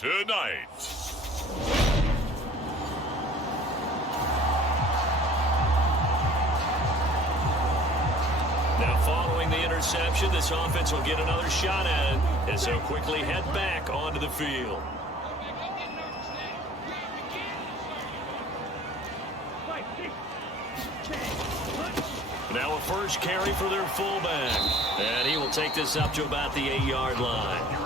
tonight. Now, following the interception, this offense will get another shot at it as they'll quickly head back onto the field. Now a first carry for their fullback. And he will take this up to about the 8-yard line.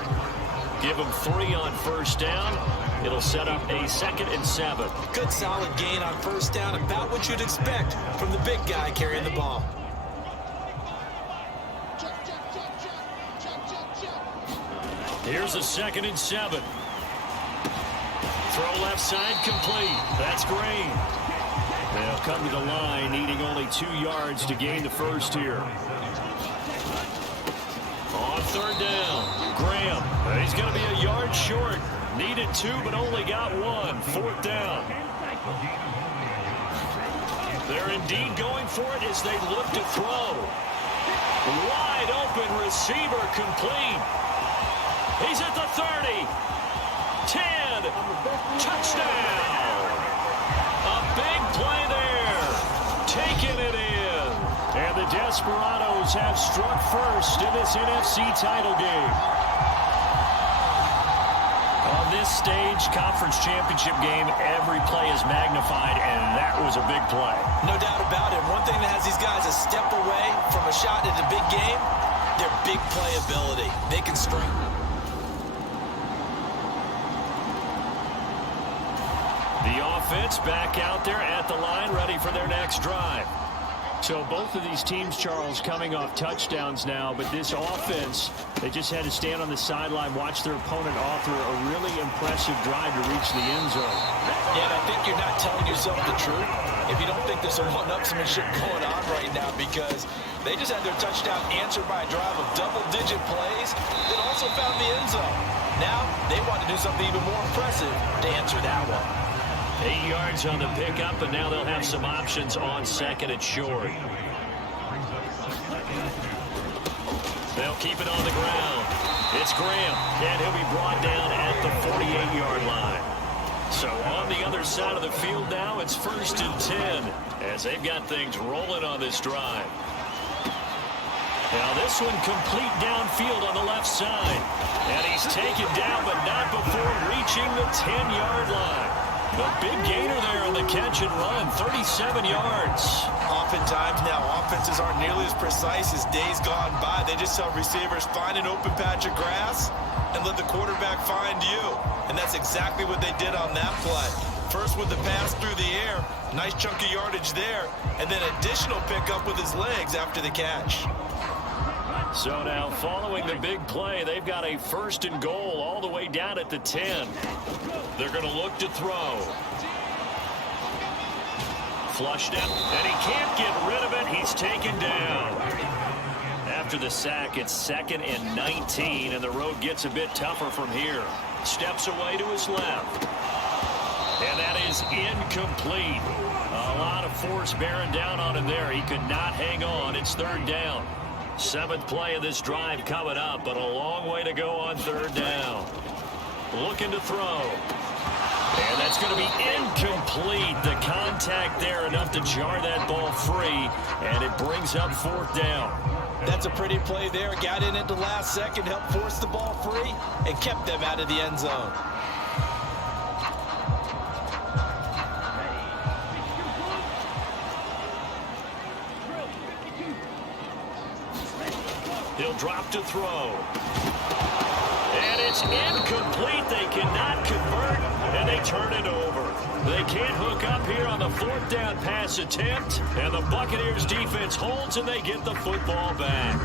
Give him 3 on first down. It'll set up a 2nd and 7. Good solid gain on first down, about what you'd expect from the big guy carrying the ball. Here's a 2nd and 7. Throw left side complete. That's Green. They'll come to the line, needing only 2 yards to gain the first here. On third down, Graham. He's going to be a yard short. Needed 2, but only got 1. 4th down. They're indeed going for it as they look to throw. Wide open receiver complete. He's at the 30. 10. Touchdown. A big play there. Taking it in. And the Desperados have struck first in this NFC title game. On this stage, conference championship game, every play is magnified, and that was a big play. No doubt about it. One thing that has these guys a step away from a shot at a big game, their big play ability. They can string. The offense back out there at the line, ready for their next drive. So both of these teams, Charles, coming off touchdowns now, but this offense, they just had to stand on the sideline, watch their opponent author a really impressive drive to reach the end zone. Yeah, and I think you're not telling yourself the truth if you don't think there's some one-upsmanship going on right now, because they just had their touchdown answered by a drive of double-digit plays that also found the end zone. Now they want to do something even more impressive to answer that one. 8 yards on the pickup, and now they'll have some options on 2nd and short. They'll keep it on the ground. It's Graham, and he'll be brought down at the 48-yard line. So on the other side of the field now, it's 1st and 10, as they've got things rolling on this drive. Now this one complete downfield on the left side. And he's taken down, but not before reaching the 10-yard line. The big gainer there on the catch and run, 37 yards. Oftentimes now, offenses aren't nearly as precise as days gone by. They just tell receivers, find an open patch of grass and let the quarterback find you. And that's exactly what they did on that play. First with the pass through the air, nice chunk of yardage there, and then additional pickup with his legs after the catch. So now following the big play, they've got a 1st and goal all the way down at the 10. They're going to look to throw. Flushed out, and he can't get rid of it. He's taken down. After the sack, it's 2nd and 19, and the road gets a bit tougher from here. Steps away to his left. And that is incomplete. A lot of force bearing down on him there. He could not hang on. It's 3rd down. 7th play of this drive coming up, but a long way to go on 3rd down. Looking to throw. And that's going to be incomplete. The contact there enough to jar that ball free, and it brings up 4th down. That's a pretty play there. Got in at the last second, helped force the ball free, and kept them out of the end zone. He'll drop to throw. And it's incomplete. They cannot convert, and they turn it over. They can't hook up here on the 4th down pass attempt, and the Buccaneers defense holds, and they get the football back.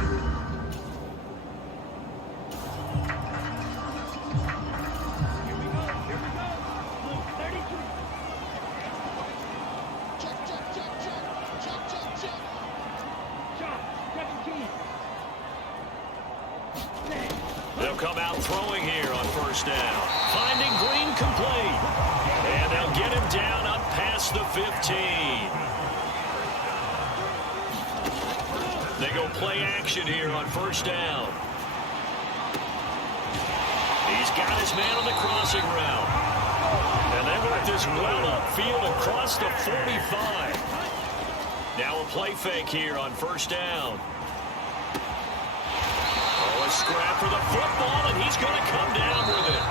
They'll come out throwing here on 1st down. Finding Green complete. And they'll get him down up past the 15. They go play action here on 1st down. He's He's got his man on the crossing route. And they work this well upfield across the 45. Now a play fake here on first down. Oh, a scrap for the football, and he's going to come down with it.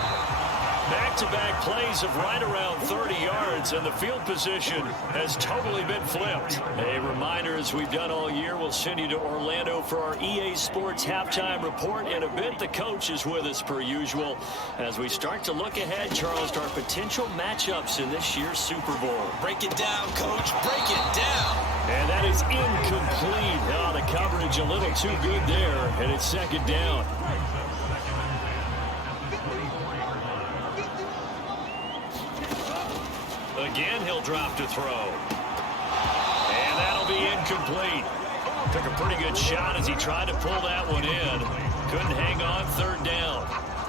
Back-to-back plays of right around 30 yards, and the field position has totally been flipped. A reminder, as we've done all year, we'll send you to Orlando for our EA Sports halftime report. In a bit, the coach is with us per usual as we start to look ahead, Charles, to our potential matchups in this year's Super Bowl. Break it down, Coach. Break it down. And that is incomplete. Oh, the coverage a little too good there, and it's second down. Again, he'll drop to throw. And that'll be incomplete. Took a pretty good shot as he tried to pull that one in. Couldn't hang on, third down.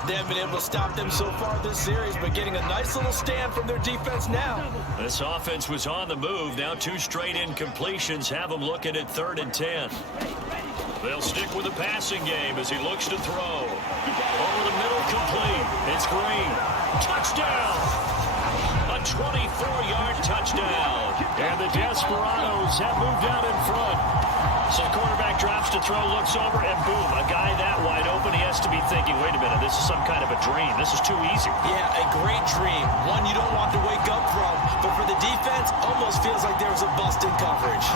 They haven't been able to stop them so far this series, but getting a nice little stand from their defense now. This offense was on the move. Now 2 straight incompletions have them looking at 3rd and 10. They'll stick with the passing game as he looks to throw. Over the middle, complete. It's Green. Touchdown! A 24-yard touchdown. And the Desperados have moved out in front. So the quarterback drops to throw, looks over, and boom, a guy that wide open. He has to be thinking, wait a minute, this is some kind of a dream. This is too easy. Yeah, a great dream. One you don't want to wake up from. But for the defense, almost feels like there was a bust in coverage.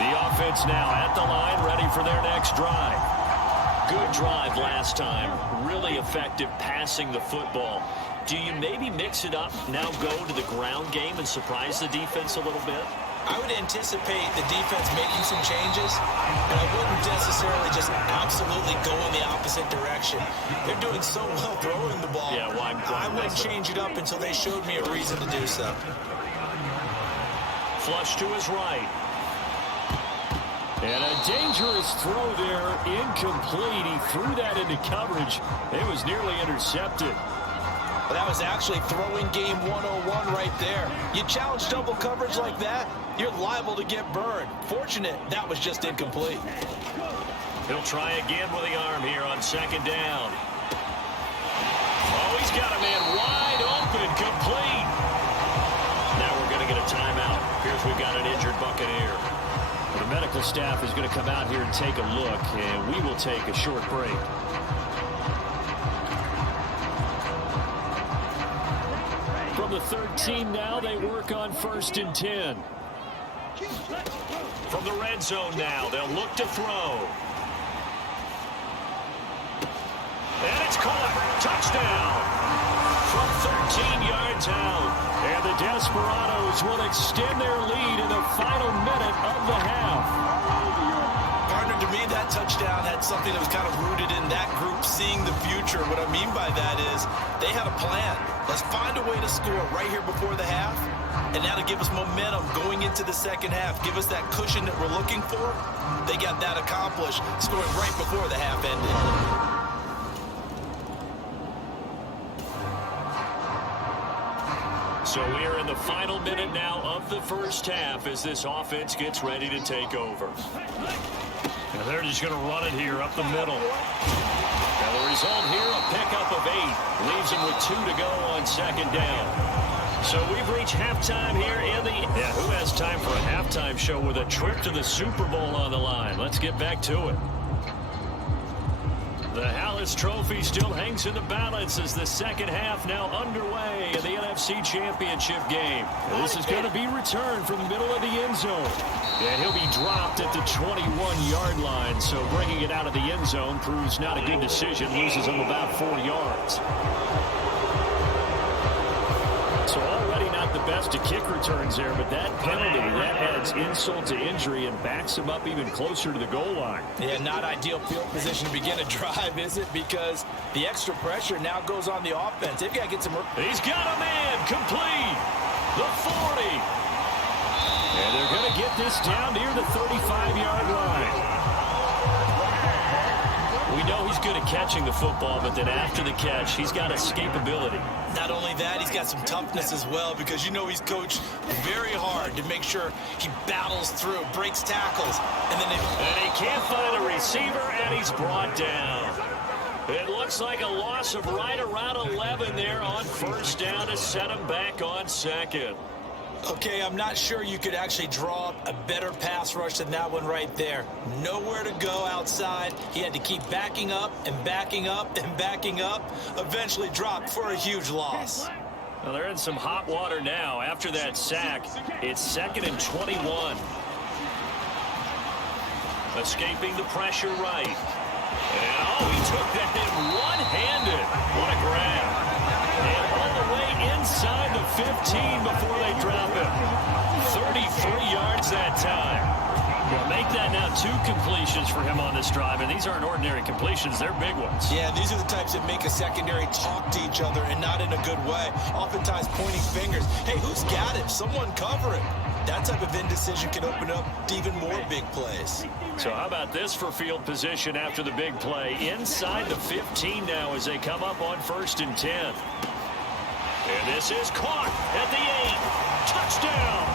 The offense now at the line, ready for their next drive. Good drive last time. Really effective passing the football. Do you maybe mix it up, now go to the ground game and surprise the defense a little bit? I would anticipate the defense making some changes, but I wouldn't necessarily just absolutely go in the opposite direction. They're doing so well throwing the ball. Yeah, why I wouldn't change it up until they showed me a reason to do so. Flush to his right. And a dangerous throw there, incomplete. He threw that into coverage. It was nearly intercepted. Well, that was actually throwing game 101 right there. You challenge double coverage like that, you're liable to get burned. Fortunate, that was just incomplete. He'll try again with the arm here on second down. Oh, he's got a man wide open, complete. Now we're going to get a timeout. Here's we've got an injured Buccaneer. The medical staff is going to come out here and take a look, and we will take a short break. From the 13 now, they work on 1st and 10. From the red zone now, they'll look to throw. And it's caught. Touchdown. From 13 yards out. And the Desperados will extend their lead in the final minute of the half. Partner, to me, that touchdown had something that was kind of rooted in that group seeing the future. What I mean by that is they had a plan. Let's find a way to score right here before the half, and that'll give us momentum going into the second half. Give us that cushion that we're looking for. They got that accomplished, scoring right before the half ended. So we are in the final minute now of the first half as this offense gets ready to take over. And they're just going to run it here up the middle. And the result here, a pickup of 8. Leaves them with 2 to go on second down. So we've reached halftime here in the... Yeah, who has time for a halftime show with a trip to the Super Bowl on the line? Let's get back to it. The Hallis Trophy still hangs in the balance as the second half now underway in the NFC Championship game. This is going to be returned from the middle of the end zone. And he'll be dropped at the 21-yard line, so bringing it out of the end zone proves not a good decision. Loses him about 4 yards. So already not the best to kick returns there, but that penalty, that adds insult to injury and backs him up even closer to the goal line. Yeah, not ideal field position to begin a drive, is it? Because the extra pressure now goes on the offense. They've got to get some... He's got a man, complete, the 40. And they're going to get this down near the 35-yard line. We know he's good at catching the football, but then after the catch, he's got escapability. Not only that, he's got some toughness as well, because you know he's coached very hard to make sure he battles through, breaks tackles, and then... And he can't find a receiver, and he's brought down. It looks like a loss of right around 11 there on first down to set him back on second. Okay, I'm not sure you could actually draw up a better pass rush than that one right there. Nowhere to go outside. He had to keep backing up and backing up and backing up. Eventually dropped for a huge loss. Well, they're in some hot water now. After that sack, it's 2nd and 21. Escaping the pressure right. And, he took that in one-handed. What a grab. And all the way inside the 15 before they drop him. 33 yards that time. Well, make that now 2 completions for him on this drive, and these aren't ordinary completions. They're big ones. Yeah, these are the types that make a secondary talk to each other, and not in a good way. Oftentimes pointing fingers. Hey, who's got him? Someone cover him. That type of indecision can open up to even more big plays. So how about this for field position after the big play? Inside the 15 now as they come up on 1st and 10. And this is caught at the 8. Touchdown!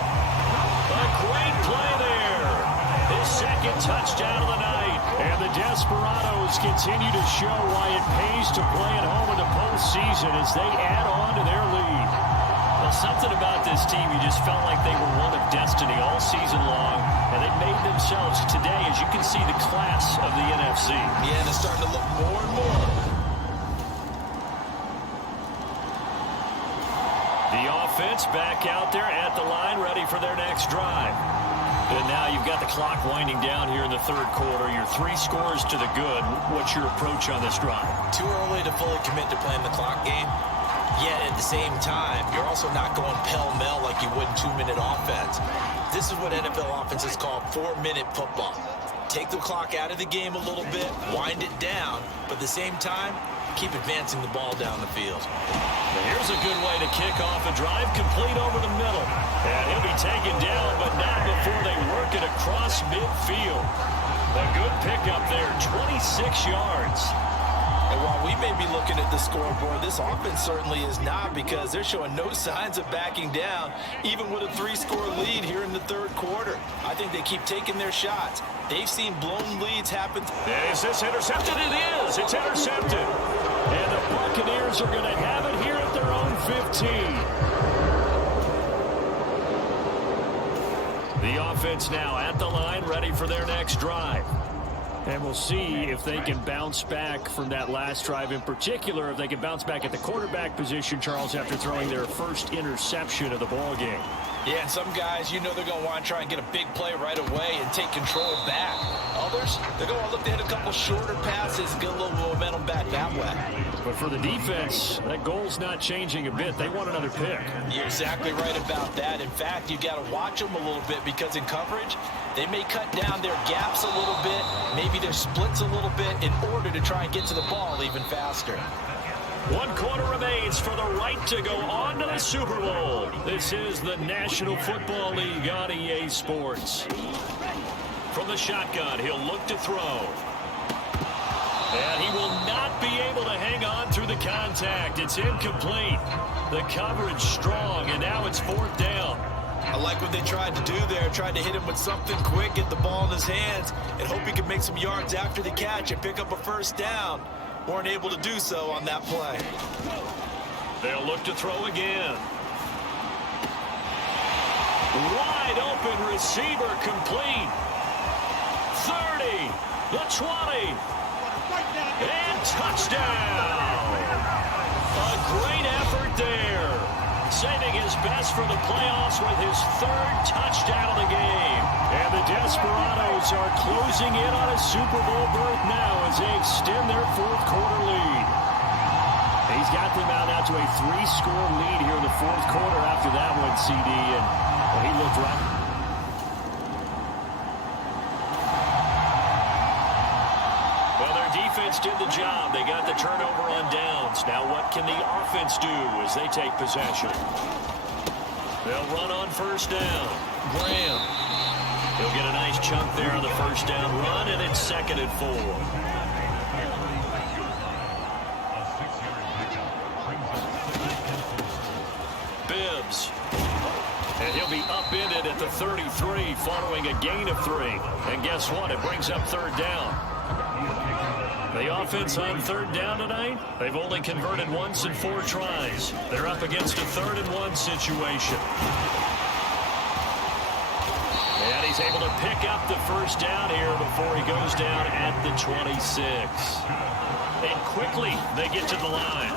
A great play there. His 2nd touchdown of the night. And the Desperados continue to show why it pays to play at home in the postseason as they add on to their lead. Well, something about this team, you just felt like they were one of destiny all season long, and they made themselves today, as you can see, the class of the NFC. Yeah, and it's starting to look more and more. The offense back out there at the line, ready for their next drive. And now you've got the clock winding down here in the 3rd quarter. You're 3 scores to the good. What's your approach on this drive? Too early to fully commit to playing the clock game. Yet at the same time, you're also not going pell-mell like you would in 2-minute offense. This is what NFL offenses call 4-minute football. Take the clock out of the game a little bit, wind it down, but at the same time, keep advancing the ball down the field. Now here's a good way to kick off a drive, complete over the middle. And he'll be taken down, but not before they work it across midfield. A good pickup there, 26 yards. And while we may be looking at the scoreboard, this offense certainly is not, because they're showing no signs of backing down, even with a 3-score lead here in the 3rd quarter. I think they keep taking their shots. They've seen blown leads happen. Is this intercepted? It is. It's intercepted. And the Buccaneers are going to have it here at their own 15. The offense now at the line, ready for their next drive. And we'll see if they can bounce back from that last drive, in particular, if they can bounce back at the quarterback position, Charles, after throwing their first interception of the ball game. Yeah, and some guys, they're going to want to try and get a big play right away and take control back. Others, they're going to look to hit a couple shorter passes and get a little momentum back that way. But for the defense, that goal's not changing a bit. They want another pick. You're exactly right about that. In fact, you got to watch them a little bit, because in coverage, they may cut down their gaps a little bit, maybe their splits a little bit, in order to try and get to the ball even faster. 1 quarter remains for the right to go on to the Super Bowl. This is the National Football League on EA Sports. From the shotgun, he'll look to throw. And he will not be able to hang on through the contact. It's incomplete. The coverage strong, and now it's 4th down. I like what they tried to do there, tried to hit him with something quick, get the ball in his hands, and hope he could make some yards after the catch and pick up a 1st down. Weren't able to do so on that play. They'll look to throw again. Wide open receiver, complete. 30, the 20, and touchdown. A great effort there. Saving his best for the playoffs with his 3rd touchdown of the game. And the Desperados are closing in on a Super Bowl berth now as they extend their 4th quarter lead. He's got them out now to a 3-score lead here in the 4th quarter after that one, CD, and he looked right. Well, their defense did the job. They got the turnover on downs. Now what can the offense do as they take possession? They'll run on 1st down. Graham. He'll get a nice chunk there on the 1st down run, and it's 2nd and 4. Bibbs. And he'll be upended at the 33 following a gain of 3. And guess what? It brings up 3rd down. The offense on third down tonight, they've only converted once in 4 tries. They're up against a 3rd and 1 situation. And he's able to pick up the first down here before he goes down at the 26. And quickly they get to the line.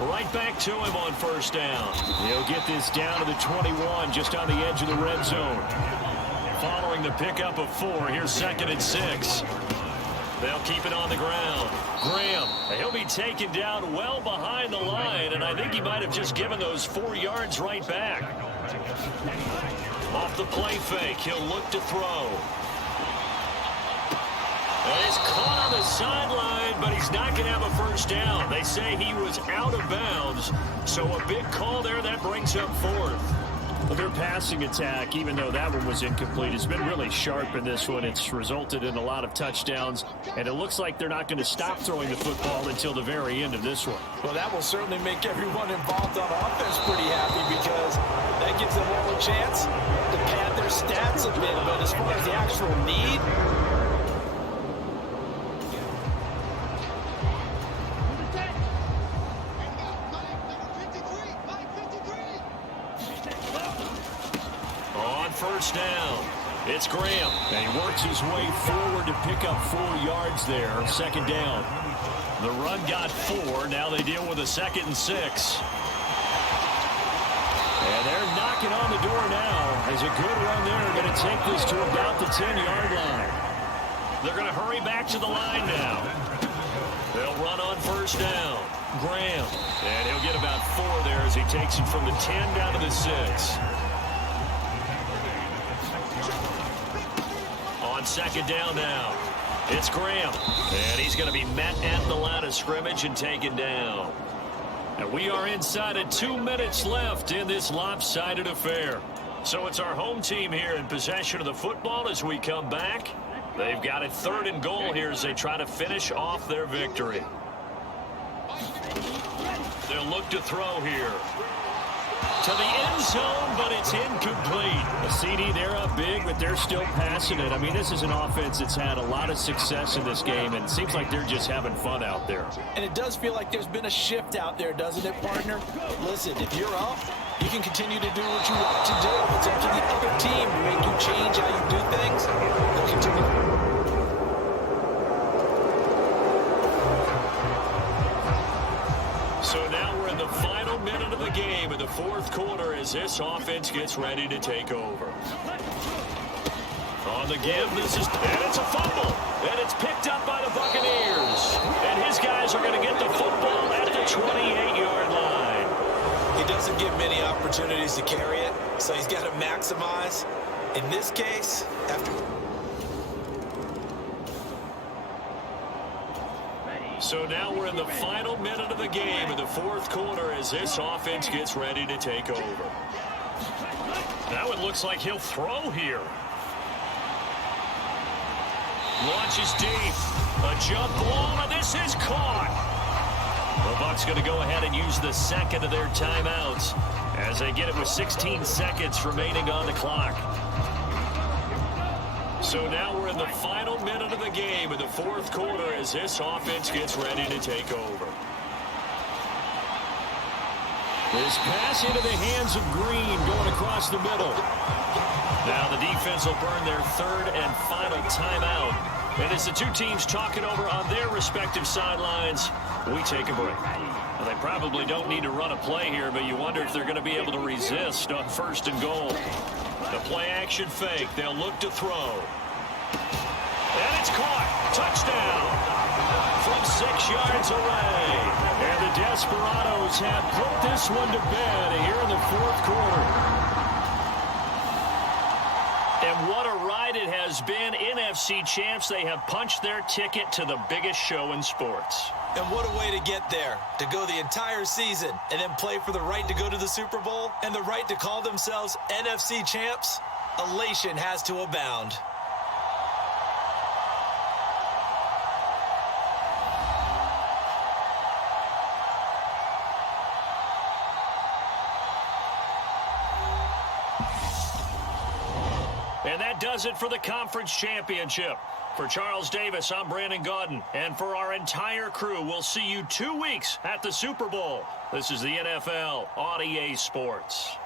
Right back to him on first down. He'll get this down to the 21, just on the edge of the red zone. Following the pickup of 4, here's 2nd and 6. They'll keep it on the ground. Graham, he'll be taken down well behind the line, and I think he might have just given those 4 yards right back. Off the play fake, he'll look to throw. And he's caught on the sideline, but he's not going to have a first down. They say he was out of bounds, so a big call there that brings up 4th. Well, their passing attack, even though that one was incomplete, has been really sharp in this one. It's resulted in a lot of touchdowns, and it looks like they're not going to stop throwing the football until the very end of this one. Well, that will certainly make everyone involved on offense pretty happy because that gives them all a chance to pad their stats a bit. But as far as the actual need, first down. It's Graham, and he works his way forward to pick up 4 yards there. 2nd down. The run got 4. Now they deal with a 2nd and 6. And they're knocking on the door now. As a good run there, going to take this to about the 10-yard line. They're going to hurry back to the line now. They'll run on first down. Graham, and he'll get about 4 there as he takes it from the 10 down to the 6. On 2nd down now, it's Graham, and he's going to be met at the line of scrimmage and taken down. And we are inside of 2 minutes left in this lopsided affair. So it's our home team here in possession of the football as we come back. They've got it 3rd and goal here as they try to finish off their victory. They'll look to throw here. To the end zone, but it's incomplete. A CD, they're up big, but they're still passing it. I mean, this is an offense that's had a lot of success in this game, and it seems like they're just having fun out there. And it does feel like there's been a shift out there, doesn't it, partner? Listen, if you're up, you can continue to do what you want to do. It's up to the other team to make you change how you do things. They'll continue. So now we're in the final minute of the game in the 4th quarter as this offense gets ready to take over. On the give, and it's a fumble. And it's picked up by the Buccaneers. And his guys are going to get the football at the 28-yard line. He doesn't get many opportunities to carry it, so he's got to maximize. In this case, So now we're in the final minute of the game in the 4th quarter as this offense gets ready to take over. Now it looks like he'll throw here. Launches deep. A jump ball, and this is caught. The Bucs going to go ahead and use the 2nd of their timeouts as they get it with 16 seconds remaining on the clock. So now we're in the final minute of the game in the 4th quarter as this offense gets ready to take over. This pass into the hands of Green going across the middle. Now the defense will burn their 3rd and final timeout. And as the two teams talking over on their respective sidelines, we take a break. Well, they probably don't need to run a play here, but you wonder if they're going to be able to resist on 1st and goal. The play-action fake. They'll look to throw. And it's caught. Touchdown. From 6 yards away. And the Desperados have put this one to bed here in the 4th quarter. And what a ride it has been. NFC champs, they have punched their ticket to the biggest show in sports. And what a way to get there, to go the entire season and then play for the right to go to the Super Bowl and the right to call themselves NFC champs. Elation has to abound. And that does it for the conference championship. For Charles Davis, I'm Brandon Gaudin. And for our entire crew, we'll see you 2 weeks at the Super Bowl. This is the NFL on EA Sports.